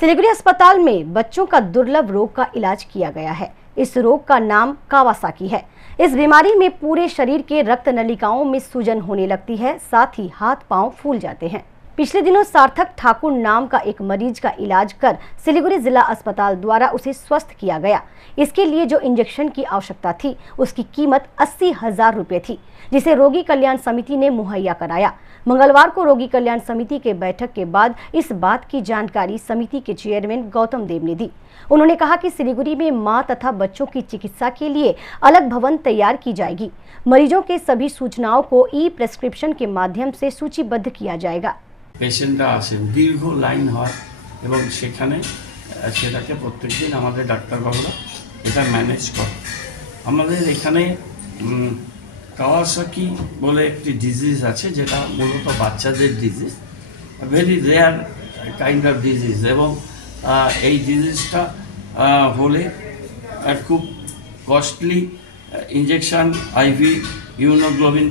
सिलीगुड़ी अस्पताल में बच्चों का दुर्लभ रोग का इलाज किया गया है। इस रोग का नाम कावासाकी है। इस बीमारी में पूरे शरीर के रक्त नलिकाओं में सूजन होने लगती है, साथ ही हाथ पांव फूल जाते हैं। पिछले दिनों सार्थक ठाकुर नाम का एक मरीज का इलाज कर सिलीगुड़ी जिला अस्पताल द्वारा उसे स्वस्थ किया गया। इसके लिए जो इंजेक्शन की आवश्यकता थी उसकी कीमत 80,000 रुपये थी, जिसे रोगी कल्याण समिति ने मुहैया कराया। मंगलवार को रोगी कल्याण समिति के बैठक के बाद इस बात की जानकारी समिति के चेयरमैन गौतम देव ने दी। उन्होंने कहा कि सिलीगुड़ी में मां तथा बच्चों की चिकित्सा के लिए अलग भवन तैयार की जाएगी। मरीजों के सभी सूचनाओं को ई प्रेस्क्रिप्शन के माध्यम से सूचीबद्ध किया जाएगा। पेशेंटরা আসেন, দীর্ঘ লাইন হয় এবং সেখানে সেটাকে প্রত্যেকদিন আমাদের ডাক্তারবাবুরা এটা ম্যানেজ করে। আমাদের এখানে কাওয়াসাকি বলে একটি ডিজিজ আছে, যেটা মূলত বাচ্চাদের disease, very rare kind of disease, এবং এই ডিজিজটা হলে খুব কস্টলি ইঞ্জেকশন, আইভি ইউনোগ্লোবিন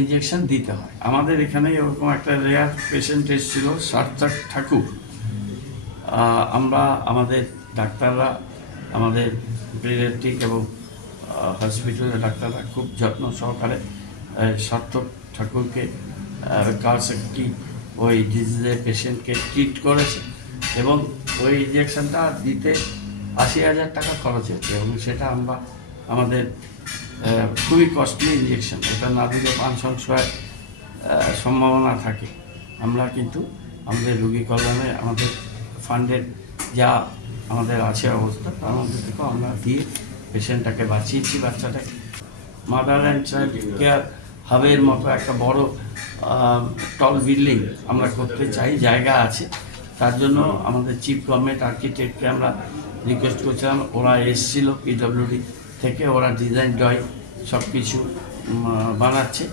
ইঞ্জেকশন দিতে হয়। আমাদের এখানে এরকম একটা রেয়ার পেশেন্ট এসেছিল, সার্থক ঠাকুর। আমরা আমাদের ডাক্তাররা, আমাদের পেডিয়াট্রিক এবং হসপিটালের ডাক্তাররা খুব যত্ন সহকারে সার্থক ঠাকুরকে কাওয়াসাকি ওই ডিজিজের পেশেন্টকে ট্রিট করেছে, এবং ওই ইঞ্জেকশনটা দিতে 80,000 টাকা খরচ হয়েছে, এবং সেটা আমরা আমাদের খুবই কস্টলি ইঞ্জেকশন, এটা না দিলে প্রাণ সংশয়ের সম্ভাবনা থাকে। আমরা কিন্তু আমাদের রোগী কল্যাণে আমাদের ফান্ডের যা আমাদের আছে অবস্থা, তার মধ্যে থেকেও আমরা দিয়ে পেশেন্টটাকে বাঁচিয়েছি। বাচ্চাটাকে মাদার অ্যান্ড চাইল্ড কেয়ার হাবের মতো একটা বড় টল বিল্ডিং আমরা করতে চাই, জায়গা আছে। তার জন্য আমাদের চিফ গভর্নমেন্ট আর্কিটেক্টকে আমরা রিকোয়েস্ট করছিলাম, ওরা এসেছিল পিডব্লিউডি থেকে, ওরা ডিজাইন ড্রয়িং সব কিছু বানাচ্ছে।